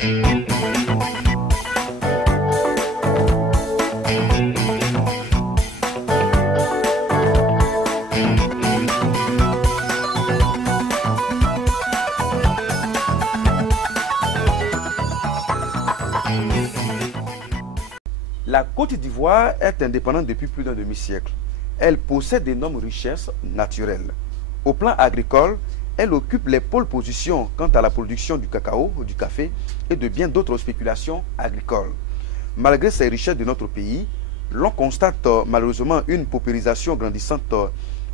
La Côte d'Ivoire est indépendante depuis plus d'un demi-siècle. Elle possède d'énormes richesses naturelles. Au plan agricole, elle occupe les pôles positions quant à la production du cacao, du café et de bien d'autres spéculations agricoles. Malgré ces richesses de notre pays, l'on constate malheureusement une paupérisation grandissante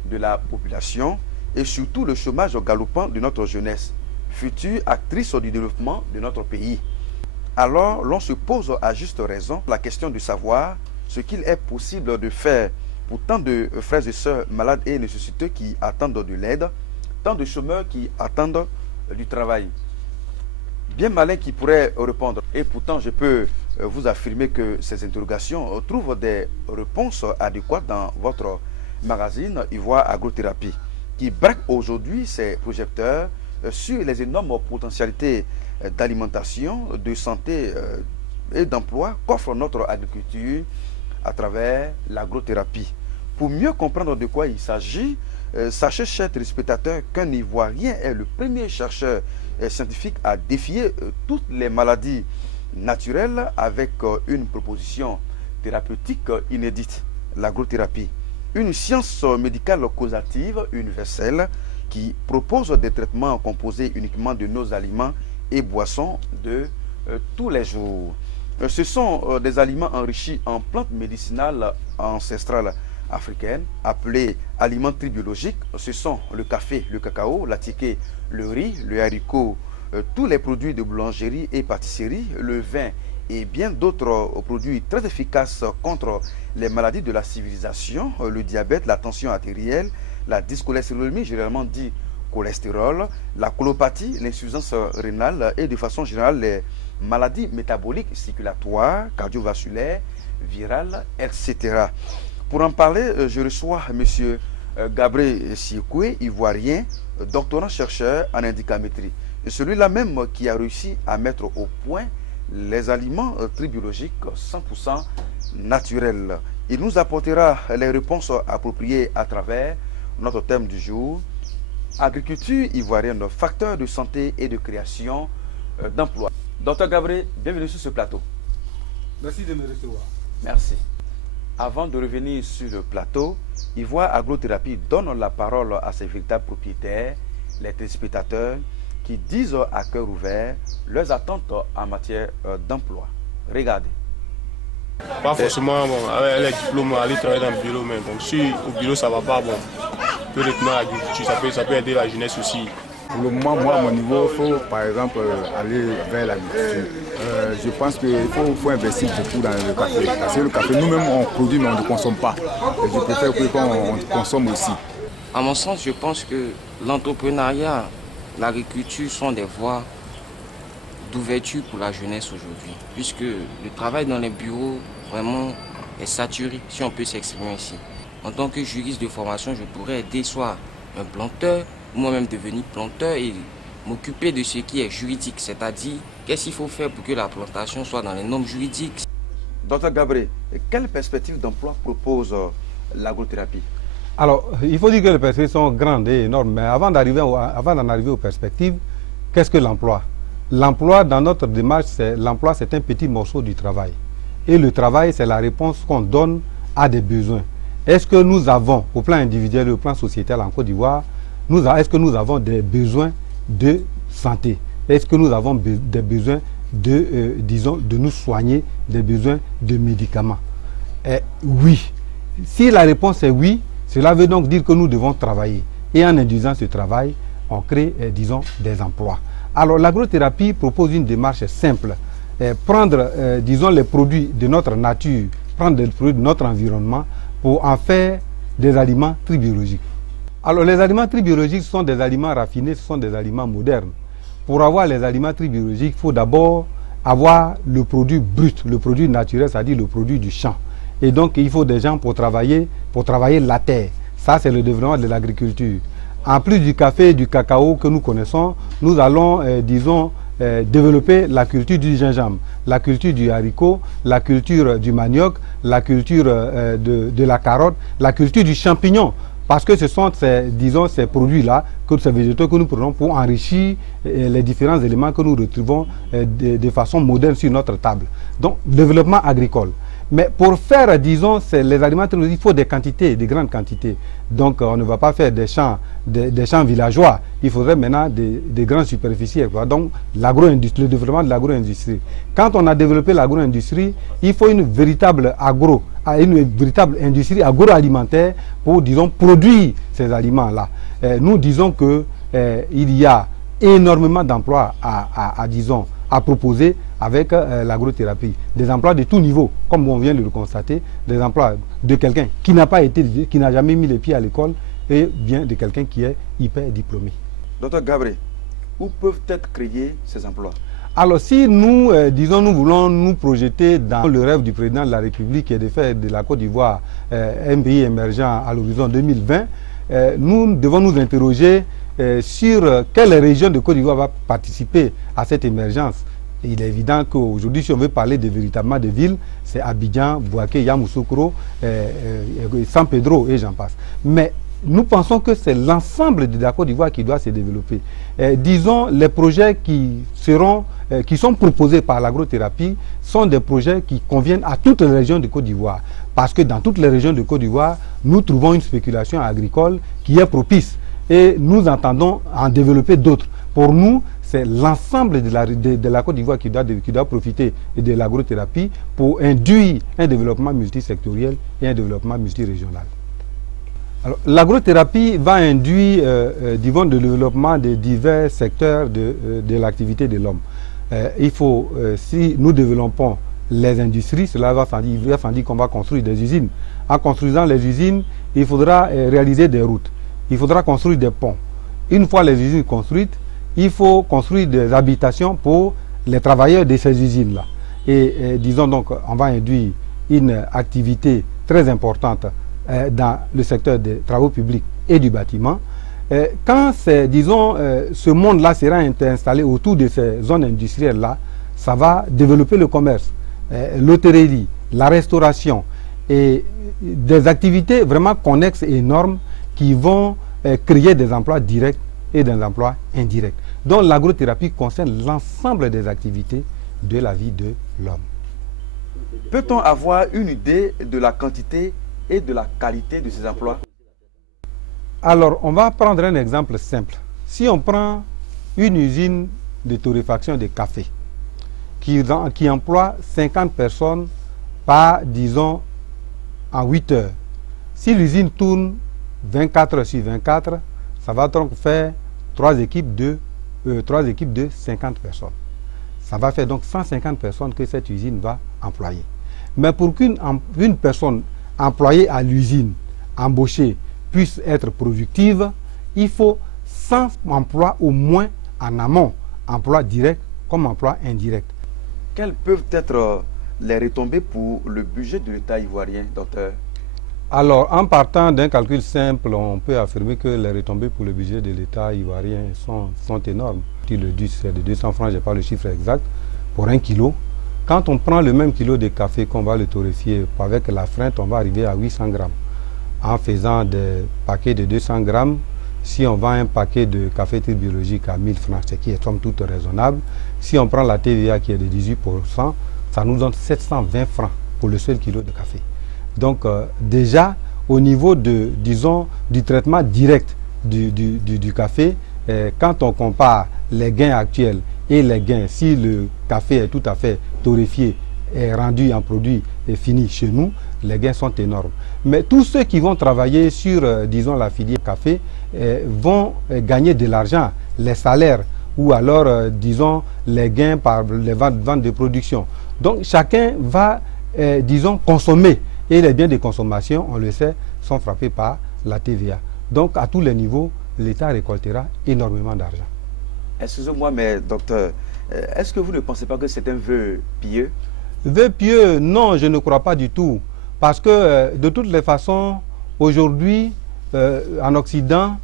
de la population et surtout le chômage galopant de notre jeunesse, future actrice du développement de notre pays. Alors, l'on se pose à juste raison la question de savoir ce qu'il est possible de faire pour tant de frères et sœurs malades et nécessiteux qui attendent de l'aide, tant de chômeurs qui attendent du travail. Bien malin qui pourrait répondre. Et pourtant, je peux vous affirmer que ces interrogations trouvent des réponses adéquates dans votre magazine Ivoire Agrothérapie, qui braque aujourd'hui ses projecteurs sur les énormes potentialités d'alimentation, de santé et d'emploi qu'offre notre agriculture à travers l'agrothérapie. Pour mieux comprendre de quoi il s'agit, sachez, chers téléspectateurs, qu'un Ivoirien est le premier chercheur scientifique à défier toutes les maladies naturelles avec une proposition thérapeutique inédite, l'agrothérapie. Une science médicale causative universelle qui propose des traitements composés uniquement de nos aliments et boissons de tous les jours. Ce sont des aliments enrichis en plantes médicinales ancestrales africaines appelées aliments tribiologiques. Ce sont le café, le cacao, la tiquée, le riz, le haricot, tous les produits de boulangerie et pâtisserie, le vin et bien d'autres produits très efficaces contre les maladies de la civilisation, le diabète, la tension artérielle, la dyscholestérolémie, généralement dit cholestérol, la colopathie, l'insuffisance rénale et de façon générale les maladies métaboliques, circulatoires, cardiovasculaires, virales, etc. Pour en parler, je reçois M. Gabré Siekoué, ivoirien, doctorant chercheur en indicamétrie. Celui-là même qui a réussi à mettre au point les aliments tribiologiques 100% naturels. Il nous apportera les réponses appropriées à travers notre thème du jour, agriculture ivoirienne, facteur de santé et de création d'emplois. Docteur Gabré, bienvenue sur ce plateau. Merci de me recevoir. Merci. Avant de revenir sur le plateau, Ivoire Agrothérapie donne la parole à ses véritables propriétaires, les téléspectateurs, qui disent à cœur ouvert leurs attentes en matière d'emploi. Regardez. Pas forcément bon, avec les diplômes, aller travailler dans le bureau, mais bon, si au bureau ça va pas, bon, peut retourner à l'agriculture, ça peut aider la jeunesse aussi. Pour le moment, moi, à mon niveau, il faut par exemple aller vers l'agriculture. Je pense qu'il faut investir beaucoup dans le café. Parce que le café, nous-mêmes, on produit, mais on ne consomme pas. Et je préfère qu'on consomme aussi. À mon sens, je pense que l'entrepreneuriat, l'agriculture sont des voies d'ouverture pour la jeunesse aujourd'hui. Puisque le travail dans les bureaux, vraiment, est saturé, si on peut s'exprimer ainsi. En tant que juriste de formation, je pourrais aider soit un planteur, ou moi-même devenir planteur et m'occuper de ce qui est juridique, c'est-à-dire qu'est-ce qu'il faut faire pour que la plantation soit dans les normes juridiques. Docteur Gabré, quelle perspective d'emploi propose l'agrothérapie? Alors, il faut dire que les perspectives sont grandes et énormes, mais avant d'en arriver aux perspectives, qu'est-ce que l'emploi? L'emploi, dans notre démarche, l'emploi c'est un petit morceau du travail. Et le travail, c'est la réponse qu'on donne à des besoins. Est-ce que nous avons, au plan individuel et au plan sociétal en Côte d'Ivoire, est-ce que nous avons des besoins de santé? Est-ce que nous avons des besoins de, disons, de nous soigner, des besoins de médicaments? Oui. Si la réponse est oui, cela veut donc dire que nous devons travailler. Et en induisant ce travail, on crée, disons, des emplois. Alors l'agrothérapie propose une démarche simple. Prendre, disons, les produits de notre nature, prendre les produits de notre environnement pour en faire des aliments tribiologiques. Alors les aliments tribiologiques sont des aliments raffinés, ce sont des aliments modernes. Pour avoir les aliments tribiologiques, il faut d'abord avoir le produit brut, le produit naturel, c'est-à-dire le produit du champ. Et donc il faut des gens pour travailler la terre. Ça c'est le développement de l'agriculture. En plus du café et du cacao que nous connaissons, nous allons, disons, développer la culture du gingembre, la culture du haricot, la culture du manioc, la culture de la carotte, la culture du champignon. Parce que ce sont ces produits-là, ces végétaux que nous prenons pour enrichir les différents éléments que nous retrouvons de façon moderne sur notre table. Donc, développement agricole. Mais pour faire, disons, les aliments, il faut des quantités, des grandes quantités. Donc, on ne va pas faire des champs villageois. Il faudrait maintenant des grandes superficies. Donc, le développement de l'agro-industrie. Quand on a développé l'agro-industrie, il faut une véritable industrie agroalimentaire pour, disons, produire ces aliments-là. Nous disons que il y a énormément d'emplois disons, à proposer avec l'agrothérapie. Des emplois de tout niveau, comme on vient de le constater, des emplois de quelqu'un qui n'a jamais mis les pieds à l'école et bien de quelqu'un qui est hyper diplômé. Docteur Gabré, où peuvent être créés ces emplois? Alors si nous, disons, nous voulons nous projeter dans le rêve du président de la République et de faire de la Côte d'Ivoire un pays émergent à l'horizon 2020, nous devons nous interroger sur quelle région de Côte d'Ivoire va participer à cette émergence. Et il est évident qu'aujourd'hui, si on veut parler véritablement de villes, c'est Abidjan, Bouaké, Yamoussoukro, San Pedro et j'en passe. Mais nous pensons que c'est l'ensemble de la Côte d'Ivoire qui doit se développer. Disons, les projets qui sont proposés par l'agrothérapie sont des projets qui conviennent à toutes les régions de Côte d'Ivoire. Parce que dans toutes les régions de Côte d'Ivoire, nous trouvons une spéculation agricole qui est propice. Et nous entendons en développer d'autres. Pour nous, c'est l'ensemble de la Côte d'Ivoire qui doit profiter de l'agrothérapie pour induire un développement multisectoriel et un développement multirégional. L'agrothérapie va induire disons, le développement de divers secteurs de l'activité de l'homme. Si nous développons les industries, cela va sans dire qu'on va construire des usines. En construisant les usines, il faudra réaliser des routes, il faudra construire des ponts. Une fois les usines construites, il faut construire des habitations pour les travailleurs de ces usines-là. Et disons donc, on va induire une activité très importante dans le secteur des travaux publics et du bâtiment. Quand disons, ce monde-là sera installé autour de ces zones industrielles-là, ça va développer le commerce, l'hôtellerie, la restauration et des activités vraiment connexes et énormes qui vont créer des emplois directs et des emplois indirects. Donc l'agrothérapie concerne l'ensemble des activités de la vie de l'homme. Peut-on avoir une idée de la quantité et de la qualité de ces emplois? Alors, on va prendre un exemple simple. Si on prend une usine de torréfaction de café qui emploie 50 personnes par, disons, en 8 heures, si l'usine tourne 24 heures sur 24, ça va donc faire 3 équipes de 50 personnes. Ça va faire donc 150 personnes que cette usine va employer. Mais pour qu'une personne employée à l'usine, embauchée, puisse être productive, il faut 100 emplois au moins en amont, emplois directs comme emplois indirects. Quelles peuvent être les retombées pour le budget de l'État ivoirien, docteur? Alors, en partant d'un calcul simple, on peut affirmer que les retombées pour le budget de l'État ivoirien sont énormes. Le DUS, c'est de 200 francs, je n'ai pas le chiffre exact, pour 1 kilo. Quand on prend le même kilo de café qu'on va le torréfier avec la freinte, on va arriver à 800 grammes. En faisant des paquets de 200 grammes, si on vend un paquet de café biologique à 1000 francs, ce qui est somme toute raisonnable, si on prend la TVA qui est de 18%, ça nous donne 720 francs pour le seul kilo de café. Donc déjà, au niveau disons, du traitement direct du café, quand on compare les gains actuels et les gains, si le café est tout à fait torréfié et rendu en produit et fini chez nous, les gains sont énormes. Mais tous ceux qui vont travailler sur, disons, la filière café vont gagner de l'argent, les salaires ou alors, disons, les gains par les ventes de production. Donc chacun va, disons, consommer. Et les biens de consommation, on le sait, sont frappés par la TVA. Donc à tous les niveaux, l'État récoltera énormément d'argent. Excusez-moi, mais docteur, est-ce que vous ne pensez pas que c'est un vœu pieux? Vœu pieux, non, je ne crois pas du tout. Parce que de toutes les façons, aujourd'hui, en Occident,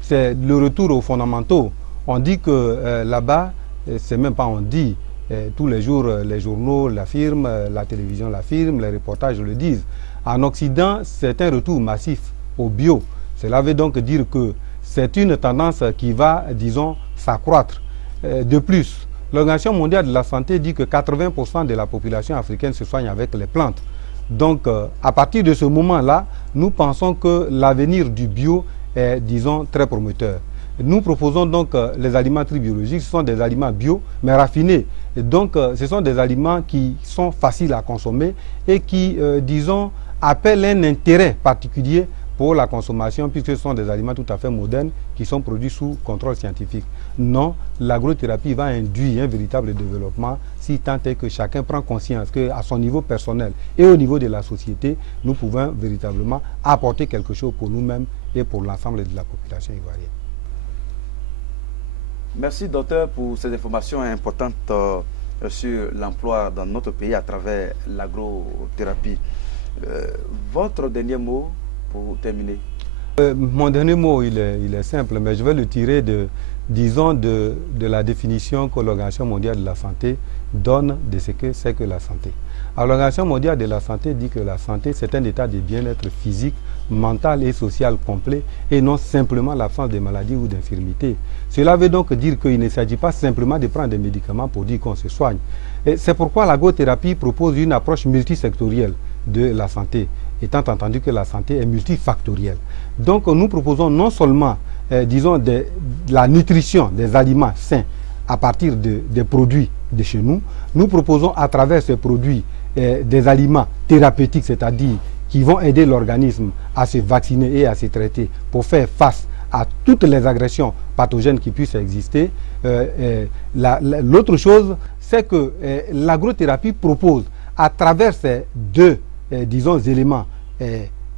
c'est le retour aux fondamentaux. On dit que là-bas, c'est même pas on dit, tous les jours les journaux l'affirment, la télévision l'affirme, les reportages le disent. En Occident, c'est un retour massif au bio. Cela veut donc dire que c'est une tendance qui va, disons, s'accroître. De plus, l'Organisation mondiale de la santé dit que 80% de la population africaine se soigne avec les plantes. Donc, à partir de ce moment-là, nous pensons que l'avenir du bio est, disons, très prometteur. Nous proposons donc les aliments tribiologiques, ce sont des aliments bio, mais raffinés. Et donc, ce sont des aliments qui sont faciles à consommer et qui, disons, appellent un intérêt particulier pour la consommation, puisque ce sont des aliments tout à fait modernes qui sont produits sous contrôle scientifique. Non, l'agrothérapie va induire un véritable développement si tant est que chacun prend conscience qu'à son niveau personnel et au niveau de la société, nous pouvons véritablement apporter quelque chose pour nous-mêmes et pour l'ensemble de la population ivoirienne. Merci, docteur, pour ces informations importantes sur l'emploi dans notre pays à travers l'agrothérapie. Votre dernier mot pour terminer? Mon dernier mot, il est simple, mais je vais le tirer disons, de la définition que l'Organisation mondiale de la santé donne de ce que c'est que la santé. Alors, l'Organisation mondiale de la santé dit que la santé, c'est un état de bien-être physique, mental et social complet, et non simplement l'absence de maladies ou d'infirmités. Cela veut donc dire qu'il ne s'agit pas simplement de prendre des médicaments pour dire qu'on se soigne. C'est pourquoi l'agrothérapie propose une approche multisectorielle de la santé, étant entendu que la santé est multifactorielle. Donc nous proposons non seulement, disons, de la nutrition des aliments sains à partir des produits de chez nous, nous proposons à travers ces produits des aliments thérapeutiques, c'est-à-dire qui vont aider l'organisme à se vacciner et à se traiter pour faire face à toutes les agressions pathogènes qui puissent exister. L'autre chose, c'est que l'agrothérapie propose à travers ces deux disons, éléments,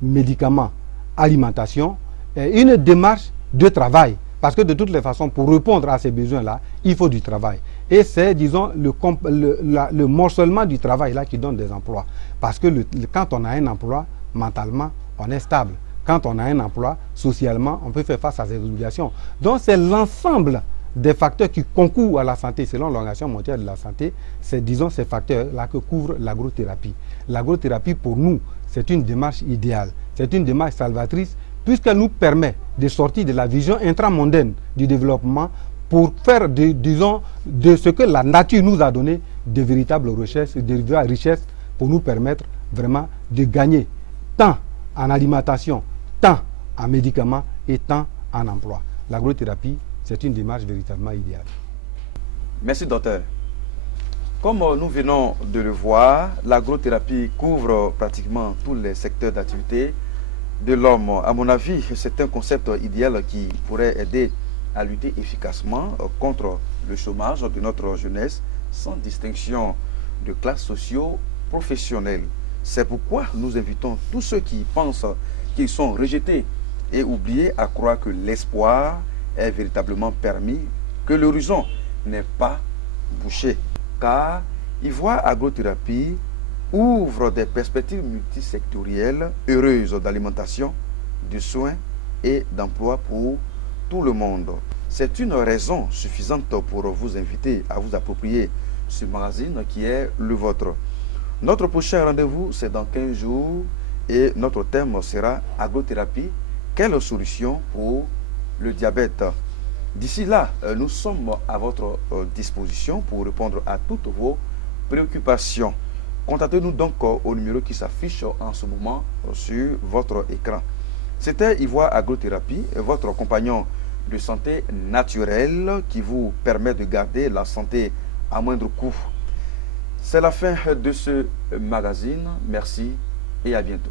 médicaments, alimentation, une démarche de travail. Parce que de toutes les façons, pour répondre à ces besoins-là, il faut du travail. Et c'est, disons, le morcellement du travail là qui donne des emplois. Parce que quand on a un emploi, mentalement, on est stable. Quand on a un emploi, socialement, on peut faire face à ses obligations. Donc c'est l'ensemble des facteurs qui concourent à la santé, selon l'Organisation mondiale de la santé, c'est, disons, ces facteurs-là que couvre l'agrothérapie. L'agrothérapie, pour nous, c'est une démarche idéale, c'est une démarche salvatrice, puisqu'elle nous permet de sortir de la vision intramondaine du développement pour faire, disons, de ce que la nature nous a donné, de véritables richesses, pour nous permettre vraiment de gagner tant en alimentation, tant en médicaments et tant en emploi. L'agrothérapie, c'est une démarche véritablement idéale. Merci, docteur. Comme nous venons de le voir, l'agrothérapie couvre pratiquement tous les secteurs d'activité de l'homme. À mon avis, c'est un concept idéal qui pourrait aider à lutter efficacement contre le chômage de notre jeunesse sans distinction de classes socio-professionnelles. C'est pourquoi nous invitons tous ceux qui pensent qu'ils sont rejetés et oubliés à croire que l'espoir est véritablement permis, que l'horizon n'est pas bouché. Car Ivoire Agrothérapie ouvre des perspectives multisectorielles heureuses d'alimentation, de soins et d'emploi pour tout le monde. C'est une raison suffisante pour vous inviter à vous approprier ce magazine qui est le vôtre. Notre prochain rendez-vous, c'est dans 15 jours et notre thème sera agrothérapie. Quelle solution pour le diabète? D'ici là, nous sommes à votre disposition pour répondre à toutes vos préoccupations. Contactez-nous donc au numéro qui s'affiche en ce moment sur votre écran. C'était Ivoire Agrothérapie, votre compagnon de santé naturelle qui vous permet de garder la santé à moindre coût. C'est la fin de ce magazine. Merci et à bientôt.